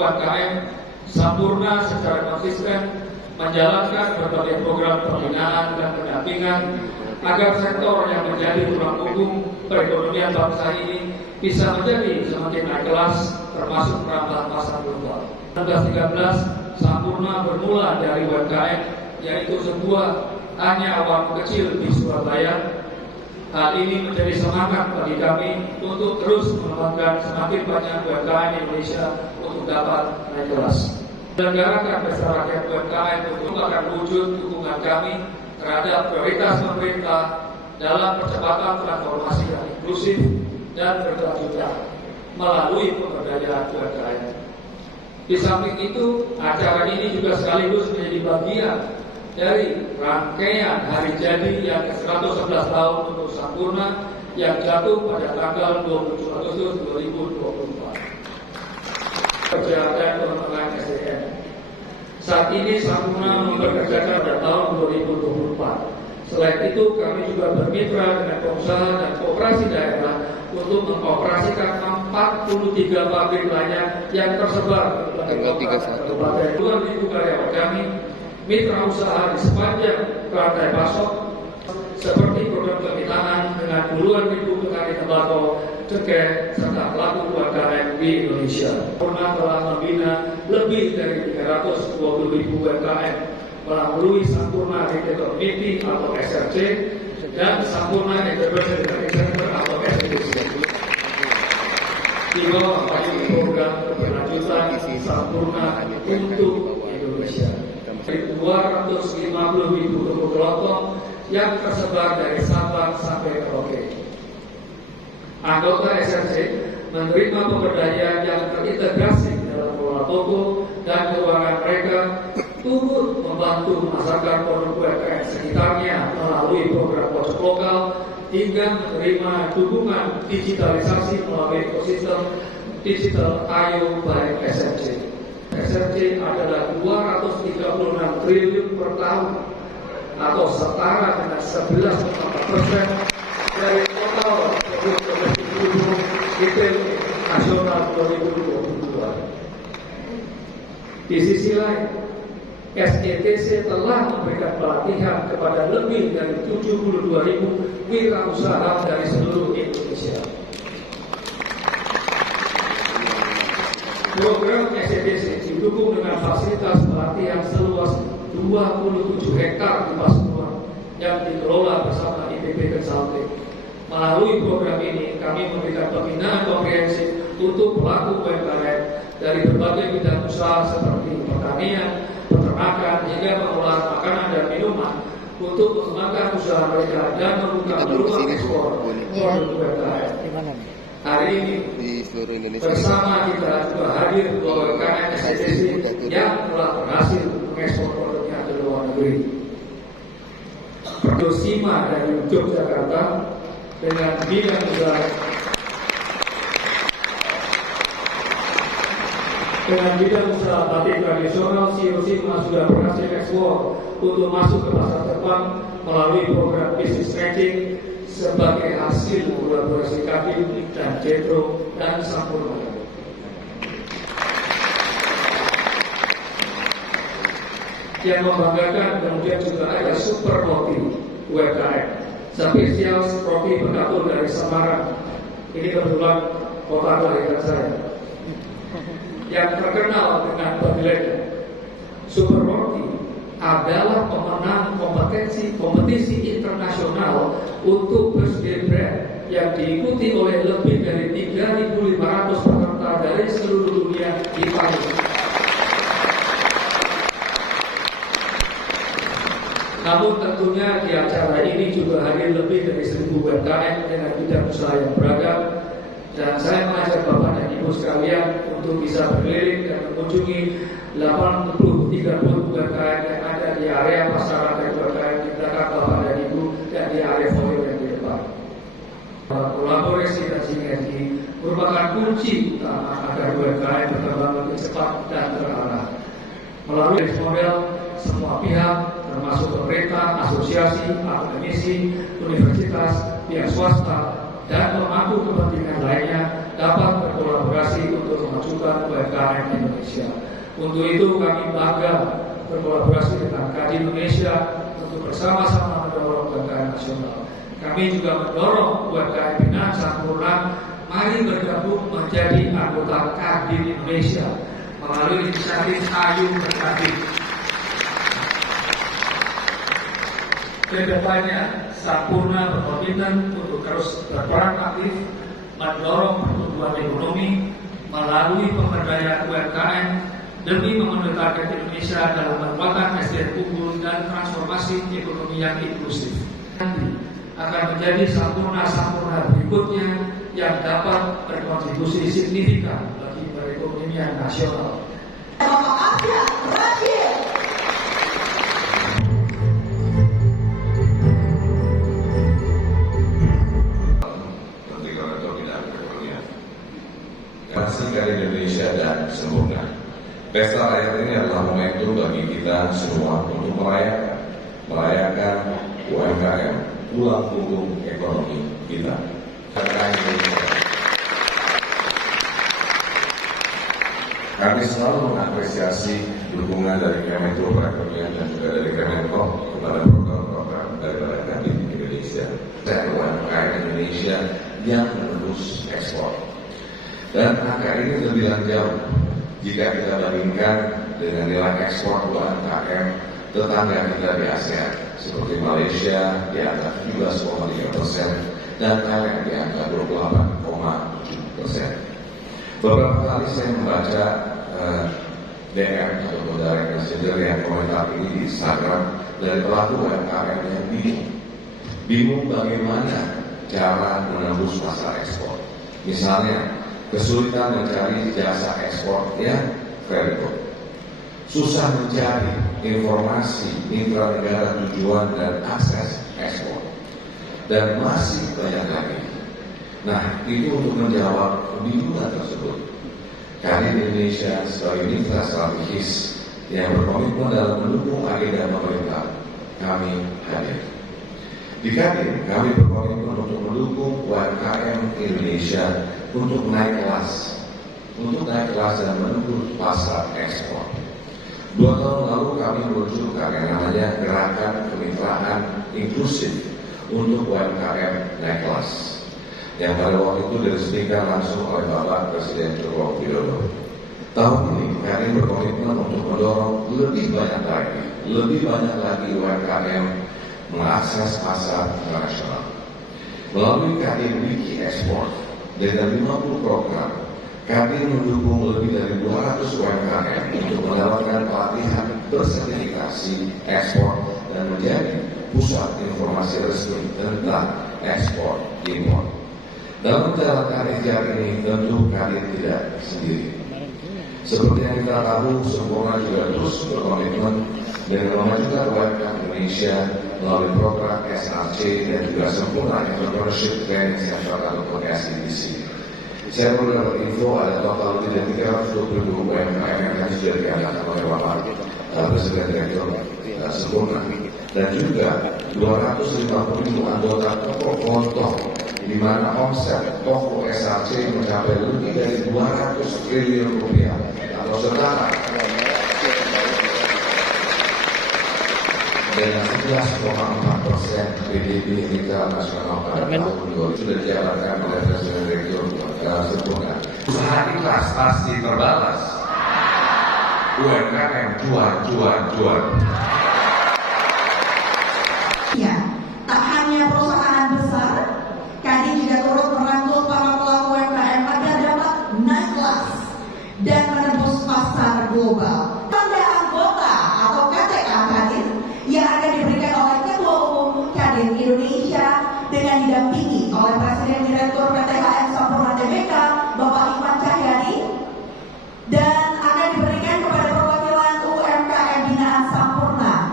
UMKM sempurna secara konsisten menjalankan berbagai program pembinaan dan pendampingan agar sektor yang menjadi tulang punggung perekonomian bangsa ini bisa menjadi semakin naik kelas, termasuk perambahan pasar global. 1913 Sampurna bermula dari UMKM, yaitu sebuah hanya warung kecil di Surabaya. Hal ini menjadi semangat bagi kami untuk terus mengembangkan semakin banyak UMKM Indonesia untuk dapat naik kelas. Menyelenggarakan pesta rakyat UMKM merupakan wujud dukungan kami terhadap prioritas pemerintah dalam percepatan transformasi yang inklusif dan berkelanjutan melalui pemberdayaan UMKM. Di samping itu, acara ini juga sekaligus menjadi bagian dari rangkaian hari jadi yang ke-111 tahun untuk Sampurna yang jatuh pada tanggal 27 Agustus 2024. Kesehatan pengembangan SDM. Saat ini Sampurna mempekerjakan pada tahun 2024. Selain itu, kami juga bermitra dengan pengusaha dan koperasi daerah untuk mengoperasikan 43 pabrik lainnya yang tersebar di berbagai luar ribu karyawan kami, mitra usaha di sepanjang rantai pasok, seperti program pembinaan dengan puluhan ribu petani tembakau, cengkeh, serta pelaku UMKM di Indonesia. Sampurna telah membina lebih dari 320 ribu UMKM melalui Sampurna Retail Community atau SRC dan Sampurna Entrepreneurship Center atau SEC. Di bawah program keberlanjutan Sampurna untuk Indonesia. 250 ribu toko kelontong yang tersebar dari Sabang sampai Merauke. Anggota SRC menerima pemberdayaan yang terintegrasi dalam pengelola toko dan keuangan mereka, turut membantu memasarkan produk UMKM sekitarnya melalui program pojok lokal, hingga menerima dukungan digitalisasi melalui ekosistem digital Ayo by SRC. SRC adalah 236 triliun per tahun atau setara dengan 11,4% dari total produk domestik retail nasional 2022. Di sisi lain, SETC telah memberikan pelatihan kepada lebih dari 72 ribu wirausaha dari seluruh Indonesia. Program SETC didukung dengan fasilitas pelatihan seluas 27 hektar di Pasuruan yang dikelola bersama IPB Consulting. Melalui program ini, kami memberikan pembinaan komprehensif untuk pelaku UMKM dari berbagai bidang usaha seperti pertanian, peternakan, hingga pengolahan makanan dan minuman untuk mengembangkan usaha mereka dan membuka peluang ekspor produk UMKM. Hari ini bersama kita juga hadir UMKM SETC yang telah berhasil mengekspor produknya ke luar negeri. Persima dari Yogyakarta dengan bidang usaha batik tradisional, Sima sudah berhasil ekspor untuk masuk ke pasar Jepang melalui program business matching sebagai hasil kolaborasi kami dan Jetro dan Sampurna. Yang membanggakan kemudian juga ada super roti UMKM, spesial roti berkatul dari Semarang. Ini kebetulan kota kelahiran saya, yang terkenal dengan pemilihan. Super Roti adalah pemenang kompetisi internasional untuk birthday brand yang diikuti oleh lebih dari 3.500 peserta dari seluruh dunia di Paris. Namun tentunya di acara ini juga hadir lebih dari 1.000 UMKM dengan bidang usaha yang beragam. Dan saya mengajak Bapak dan Ibu sekalian untuk bisa berkeliling dan mengunjungi 83 booth UMKM yang ada di area pasaran dari UMKM di belakang Bapak dan Ibu dan di area foyer yang di depan. Kolaborasi dan sinergi merupakan kunci utama agar UMKM berkembang lebih cepat dan terarah. Melalui model semua pihak, termasuk pemerintah, asosiasi, akademisi, universitas, pihak swasta, dan pemangku kepentingan lainnya dapat berkolaborasi untuk memajukan UMKM Indonesia. Untuk itu kami bangga berkolaborasi dengan Kadin Indonesia untuk bersama-sama mendorong UMKM nasional. Kami juga mendorong UMKM binaan Sampurna mari bergabung menjadi anggota Kadin Indonesia melalui inisiatif Ayu Berkadin. Kedepannya, Sampurna berkomitmen untuk terus berperan aktif mendorong pertumbuhan ekonomi melalui pemberdayaan UMKM demi memenuhi target Indonesia dalam penguatan SDM unggul dan transformasi ekonomi yang inklusif. Nanti akan menjadi Sampurna berikutnya yang dapat berkontribusi signifikan bagi perekonomian nasional. Kadin Indonesia dan Sampurna. Pesta rakyat ini adalah momentum bagi kita semua untuk merayakan UMKM, tulang punggung ekonomi kita. Kami selalu mengapresiasi dukungan dari Kementerian Perekonomian dan juga dari Kemenko kepada program-program dari Kadin Indonesia dan UMKM Indonesia yang menembus ekspor. Dan angka ini terbilang jauh jika kita bandingkan dengan nilai ekspor UMKM tetangga kita di ASEAN seperti Malaysia di angka 17,3% dan Thailand di angka 28,7%. Beberapa kali saya membaca DM atau direct messenger yang komentar ini di Instagram dari pelaku UMKM yang bingung bagaimana cara menembus pasar ekspor. Misalnya kesulitan mencari jasa ekspor yang kredibel, susah mencari informasi mitra negara tujuan dan akses ekspor, dan masih banyak lagi. Nah, itu untuk menjawab kebingungan tersebut, Kadin Indonesia sebagai mitra strategis yang berkomitmen dalam mendukung agenda pemerintah, kami hadir. Di Kadin, kami berkomitmen untuk mendukung UMKM Indonesia untuk naik kelas dan menembus pasar ekspor. 2 tahun lalu kami meluncurkan yang namanya Gerakan Kemitraan Inklusif untuk UMKM naik kelas, yang pada waktu itu diresmikan langsung oleh Bapak Presiden Joko Widodo. Tahun ini kami berkomitmen untuk mendorong lebih banyak lagi UMKM mengakses pasar internasional. Melalui Kadin Wiki Ekspor dengan 50 program, Kadin mendukung lebih dari 200 UMKM untuk mendapatkan pelatihan bersertifikasi ekspor dan menjadi pusat informasi resmi tentang ekspor impor. Dalam menjalankan ikhtiar ini tentu Kadin tidak sendiri. Seperti yang kita tahu, Sampurna juga terus berkomitmen dengan memajukan UMKM Indonesia melalui program SRC dan juga Sampurna Entrepreneurship Training Center atau SETC. Saya perlu dapat info ada total lebih dari 320.000 UMKM yang sudah diangkat oleh Bapak Presiden Direktur Sampurna, dan juga 250.000 anggota toko kontok, di mana omset toko SRC mencapai lebih dari 200 triliun rupiah atau setara dengan 11,4% PDB retail nasional pada tahun 2000 sudah dijalankan oleh Presiden Direktur Sampurna. Usaha ikhlas pasti terbalas. UMKM jual. Ya, tak hanya perusahaan besar, Kadin juga turut merangkul para pelaku UMKM agar dapat naik kelas dan menembus pasar global. Tanda anggota atau KTA Kadin yang akan diberikan oleh Ketua Umum Kadin Indonesia dengan didampingi oleh Presiden Direktur PTHM Sampurna Tbk Bapak Iwan Cahyadi, dan akan diberikan kepada perwakilan UMKM binaan Sampurna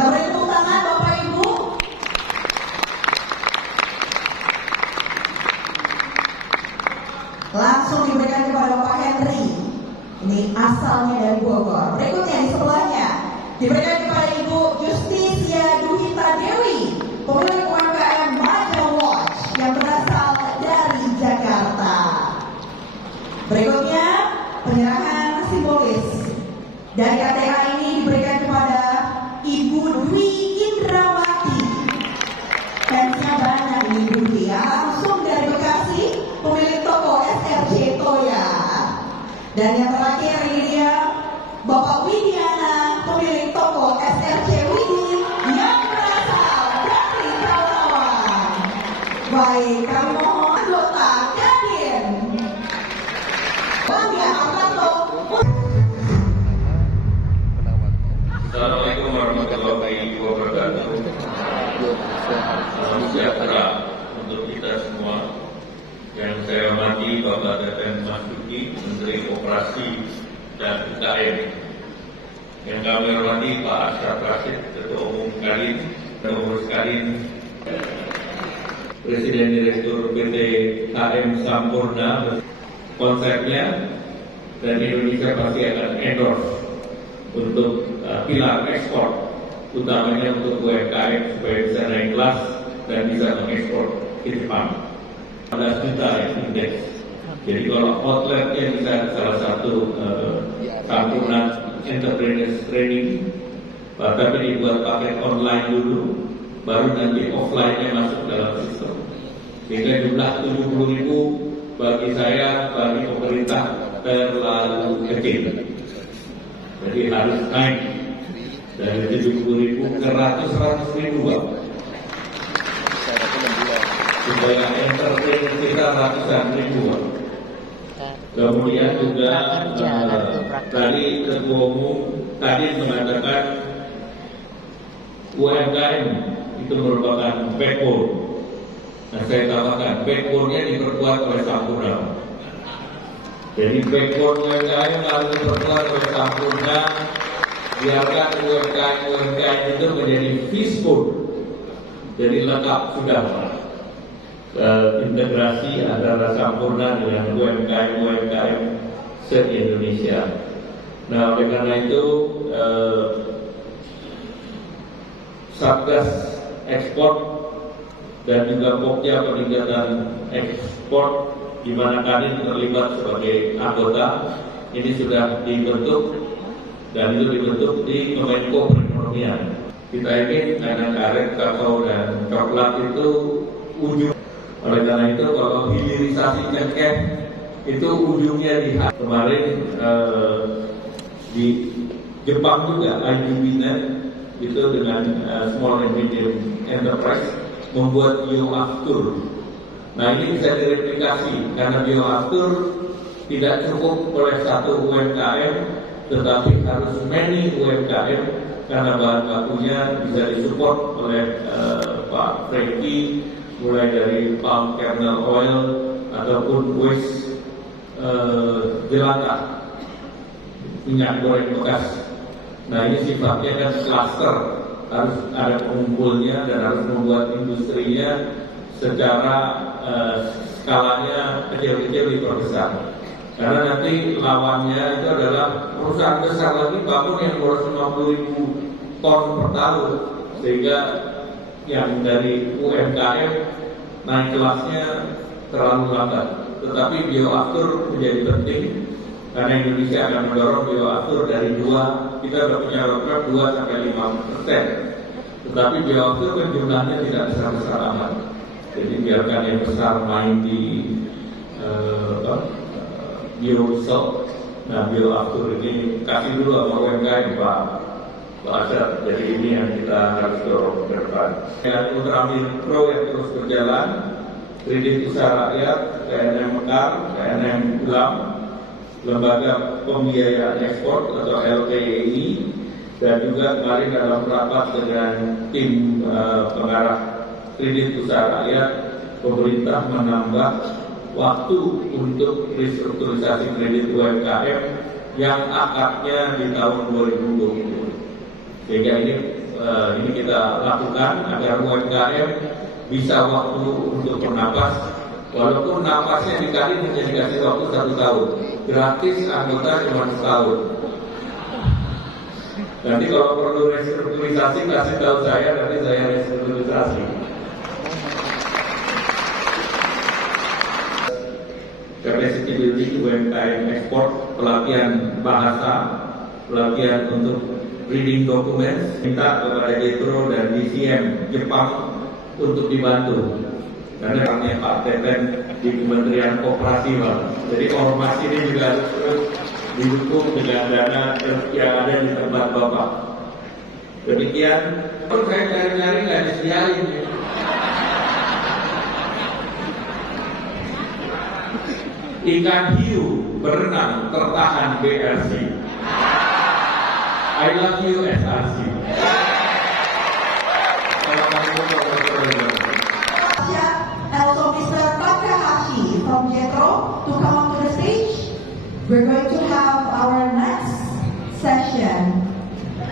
Kita beri tepuk tangan Bapak Ibu. Langsung diberikan kepada Bapak Henry. Ini asalnya dari Bogor. Berikutnya di sebelahnya diberikan kepada Ibu Justisia Duhita Dewi, pemilik UMKM Maja Watch yang berasal dari Jakarta. Berikutnya penyerahan simbolis dari KTA ini diberikan kepada Ibu Dwi Indrawati. Fansnya banyak ini Ibu Dwi ya. Langsung dari Bekasi, pemilik toko SRC Toya. Dan yang terakhir ini dia Bapak Widiana, pemilik toko SRC Widin yang berasal dari Karawang. Baik, kami mohon anggota Kadin Bangga Artanto. Assalamualaikum warahmatullahi wabarakatuh. Salam sejahtera untuk kita semua. Yang saya hormati Bapak Teten Mas Duki, Menteri Koperasi dan UKM. Yang kami hormati Pak Ashraf Rashid, Ketua Umum Kadin, Pengurus Kadin, Presiden Direktur PT KM Sampurna. Konsepnya dan Indonesia pasti akan endorse untuk pilar ekspor, utamanya untuk UMKM supaya bisa naik kelas dan bisa mengekspor ke Jepang. 15 juta ya indeks. Jadi kalau outletnya bisa salah satu Sampurna Entrepreneurs Training, tapi dibuat paket online dulu, baru nanti offline-nya masuk dalam sistem. Sehingga jumlah 70.000 bagi saya, bagi pemerintah terlalu kecil. Jadi harus naik dari 70.000 ke ratus-ratus ribu, Pak. Supaya entertain kita ratusan ribu, Pak. Kemudian juga tadi Ketua Umum tadi mengatakan UMKM itu merupakan backbone. Nah, saya tambahkan backbone-nya diperkuat oleh Sampurna. Jadi backbone UMKM harus diperkuat oleh Sampurna. Biarkan UMKM itu menjadi fishbone. Jadi lengkap sudah integrasi antara Sampurna dengan UMKM se-Indonesia. Nah, oleh karena itu Satgas Ekspor dan juga Pokja Peningkatan Ekspor di mana Kadin terlibat sebagai anggota ini sudah dibentuk dan itu dibentuk di Kemenko Perekonomian. Kita ingin karena karet, kakao dan coklat itu ujung. Oleh karena itu kalau hilirisasi cengkeh itu ujungnya di kemarin di Jepang juga IGB-net itu dengan small and medium enterprise membuat bioaftur. Nah ini bisa direplikasi karena bioaftur tidak cukup oleh satu UMKM, tetapi harus many UMKM karena bahan bakunya bisa disupport oleh Pak Franky, mulai dari palm kernel oil ataupun waste jelantah minyak goreng bekas. Nah ini sifatnya kan cluster, harus ada pengumpulnya dan harus membuat industrinya secara skalanya kecil-kecil diperbesar. Karena nanti lawannya itu adalah perusahaan besar lagi bangun yang 250.000 ton per tahun, sehingga yang dari UMKM naik kelasnya terlalu lambat. Tetapi bioaftur menjadi penting karena Indonesia akan mendorong bioaftur dari 2, kita sudah punya roadmap 2-5%. Tetapi bioaftur kan jumlahnya tidak besar-besar amat. Jadi biarkan yang besar main di biodiesel. Nah bioaftur ini kasih dulu sama UMKM Pak Asar. Jadi ini yang kita harus dorong ke depan. Dengan Ultramikro yang terus berjalan, kredit usaha rakyat, KNM Mekar, KNM Ulam, Lembaga Pembiayaan Ekspor atau LPEI, dan juga kemarin dalam rapat dengan tim pengarah kredit usaha rakyat, pemerintah menambah waktu untuk restrukturisasi kredit UMKM yang akadnya di tahun 2020. Sehingga ini ini kita lakukan agar UMKM bisa waktu untuk bernapas, walaupun napasnya dikali hanya dikasih waktu 1 tahun, gratis anggota cuma setahun. Nanti kalau perlu restrukturisasi kasih tahu saya, nanti saya restrukturisasi. Capacity building UMKM ekspor, pelatihan bahasa, pelatihan untuk reading documents, minta kepada Jetro dan DCM Jepang untuk dibantu. Karena kami Pak Teten di Kementerian Koperasi, Pak. Jadi ormas ini juga terus didukung dengan dana yang ada di tempat Bapak. Demikian, terus saya cari-cari nggak disediain. Ikan hiu berenang tertahan BRC. I love you SRC. And also Mr. Takahashi from Jetro to come up to the stage. We're going to have our next session.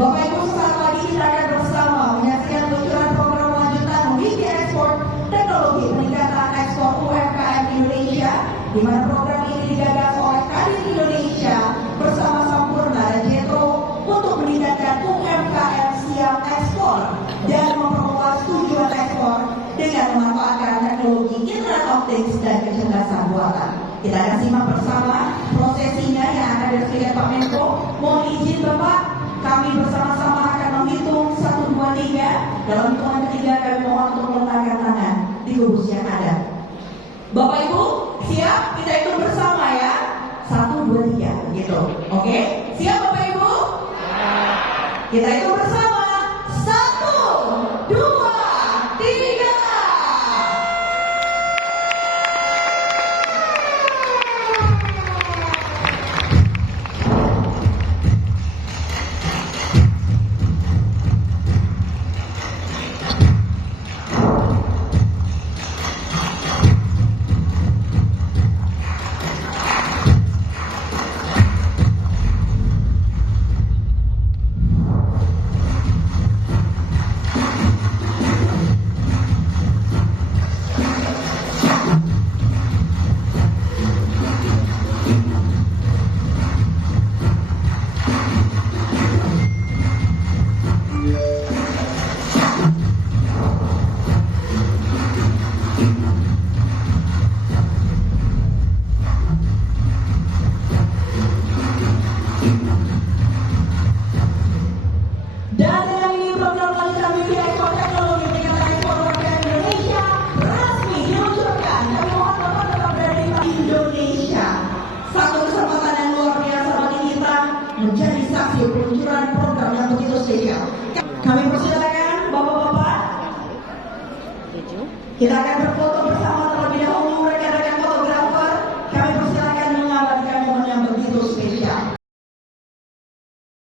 Bapak Ibu, sesaat lagi kita akan bersama menyaksikan peluncuran program lanjutan Wiki Ekspor Teknologi Peningkatan Ekspor UMKM Indonesia, di mana program ini digagas oleh Kadin Indonesia bersama Sampurna dan Jetro untuk meningkatkan UMKM siap ekspor dan memperluas tujuan ekspor dengan memanfaatkan teknologi Internet of Things dan kecerdasan buatan. Kita akan simak bersama prosesinya yang akan diresmikan Pak Menko. Mohon izin Bapak, kami bersama-sama akan menghitung 1, 2, 3. Dalam hitungan ketiga kami mohon untuk meletakkan tangan di kubus yang ada. Bapak Ibu, siap? Kita hitung bersama ya. 1, 2, 3 gitu. Oke? Siap Bapak Ibu? Kita hitung bersama. 1, 2, 3. Menjadi saksi peluncuran program yang begitu spesial. Kami persilakan Bapak-bapak. Kita akan